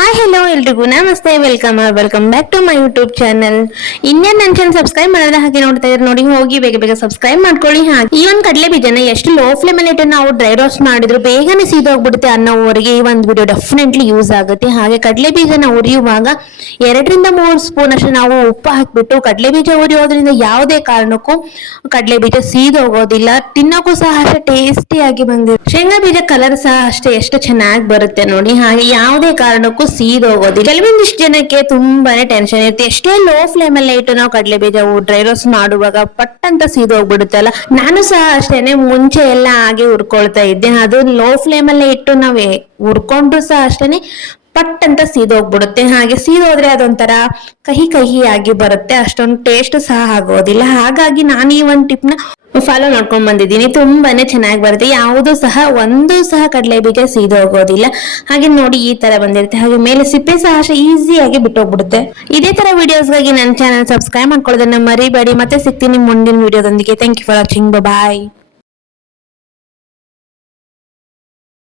Hi hello ಎಲ್ರಿಗೂ ನಮಸ್ತೆ, welcome back to my YouTube channel. ಇನ್ನೇನು ನನ್ನ ಚಾನಲ್ ಸಬ್ಸ್ಕ್ರೈಬ್ ಮಾಡಿದ್ರೆ ಹಾಗೆ ನೋಡ್ತಾ ಇದ್ರೆ ನೋಡಿ, ಹೋಗಿ ಬೇಗ ಸಬ್ಸ್ಕ್ರೈಬ್ ಮಾಡ್ಕೊಳ್ಳಿ. ಹಾಗೆ ಈ ಒಂದು ಕಡಲೆ ಬೀಜನ ಎಷ್ಟು ಲೋ ಫ್ಲೇಮ್ ಅಲ್ಲಿ ಇಟ್ಟು ನಾವು ಡ್ರೈ ರೋಸ್ಟ್ ಮಾಡಿದ್ರು ಬೇಗನೆ ಸೀದೋಗ್ಬಿಡುತ್ತೆ ಅನ್ನೋವರೆಗೆ ಈ ಒಂದು ವಿಡಿಯೋ ಡೆಫಿನೆಟ್ಲಿ ಯೂಸ್ ಆಗುತ್ತೆ. ಹಾಗೆ ಕಡಲೆ ಬೀಜನ ಉರಿಯುವಾಗ 2-3 ಸ್ಪೂನ್ ಅಷ್ಟು ನಾವು ಉಪ್ಪು ಹಾಕ್ಬಿಟ್ಟು ಕಡಲೆ ಬೀಜ ಉರಿಯೋದ್ರಿಂದ ಯಾವುದೇ ಕಾರಣಕ್ಕೂ ಕಡಲೆ ಬೀಜ ಸೀದೋಗೋದಿಲ್ಲ. ತಿನ್ನೋಕ್ಕೂ ಸಹ ಅಷ್ಟೇ ಟೇಸ್ಟಿಯಾಗಿ ಬಂದಿರುತ್ತೆ. ಶೇಂಗಾ ಬೀಜ ಕಲರ್ ಸಹ ಅಷ್ಟೇ ಎಷ್ಟು ಚೆನ್ನಾಗಿ ಬರುತ್ತೆ ನೋಡಿ. ಹಾಗೆ ಯಾವುದೇ ಕಾರಣಕ್ಕೂ ಸೀದೋಗೋದಿಲ್ಲ. ಕೆಲವೊಂದಿಷ್ಟು ಜನಕ್ಕೆ ತುಂಬಾನೇ ಟೆನ್ಷನ್ ಇರುತ್ತೆ, ಎಷ್ಟೇ ಲೋ ಫ್ಲೇಮ್ ಅಲ್ಲೇ ಇಟ್ಟು ನಾವು ಕಡಲೆ ಬೀಜ ಡ್ರೈ ರೋಸ್ಟ್ ಮಾಡುವಾಗ ಪಟ್ ಅಂತ ಸೀದೋಗ್ಬಿಡುತ್ತಲ್ಲ. ನಾನು ಸಹ ಅಷ್ಟೇನೆ ಮುಂಚೆ ಎಲ್ಲ ಹಾಗೆ ಹುರ್ಕೊಳ್ತಾ ಇದ್ದೆ. ಅದು ಲೋ ಫ್ಲೇಮ್ ಅಲ್ಲೇ ಇಟ್ಟು ನಾವೇ ಹುರ್ಕೊಂಡ್ರು ಸಹ ಅಷ್ಟೇನೆ ಪಟ್ ಅಂತ ಸೀದೋಗ್ಬಿಡುತ್ತೆ. ಹಾಗೆ ಸೀದೋದ್ರೆ ಅದೊಂಥರ ಕಹಿ ಆಗಿ ಬರುತ್ತೆ, ಅಷ್ಟೊಂದು ಟೇಸ್ಟ್ ಸಹ ಆಗೋದಿಲ್ಲ. ಹಾಗಾಗಿ ನಾನು ಈ ಒಂದು ಟಿಪ್ ನ ಫಾಲೋ ಮಾಡ್ಕೊಂಡ್ ಬಂದಿದ್ದೀನಿ. ತುಂಬಾನೇ ಚೆನ್ನಾಗಿ ಬರುತ್ತೆ, ಯಾವುದು ಸಹ ಒಂದು ಸಹ ಕಡಲೆ ಬೀಜ ಸೀದೋಗೋದಿಲ್ಲ. ಹಾಗೆ ನೋಡಿ ಈ ತರ ಬಂದಿರುತ್ತೆ. ಹಾಗೆ ಮೇಲೆ ಸಿಪ್ಪೆ ಸಹ ಅಷ್ಟೇ ಈಸಿಯಾಗಿ ಬಿಟ್ಟೋಗ್ಬಿಡುತ್ತೆ. ಇದೇ ತರ ವಿಡಿಯೋಸ್ಗಾಗಿ ನನ್ನ ಚಾನಲ್ ಸಬ್ಸ್ಕ್ರೈಬ್ ಮಾಡ್ಕೊಳ್ಳೋದನ್ನ ಮರಿಬೇಡಿ. ಮತ್ತೆ ಸಿಗ್ತೀನಿ ಮುಂದಿನ ವಿಡಿಯೋದೊಂದಿಗೆ. Thank you for watching. Bye.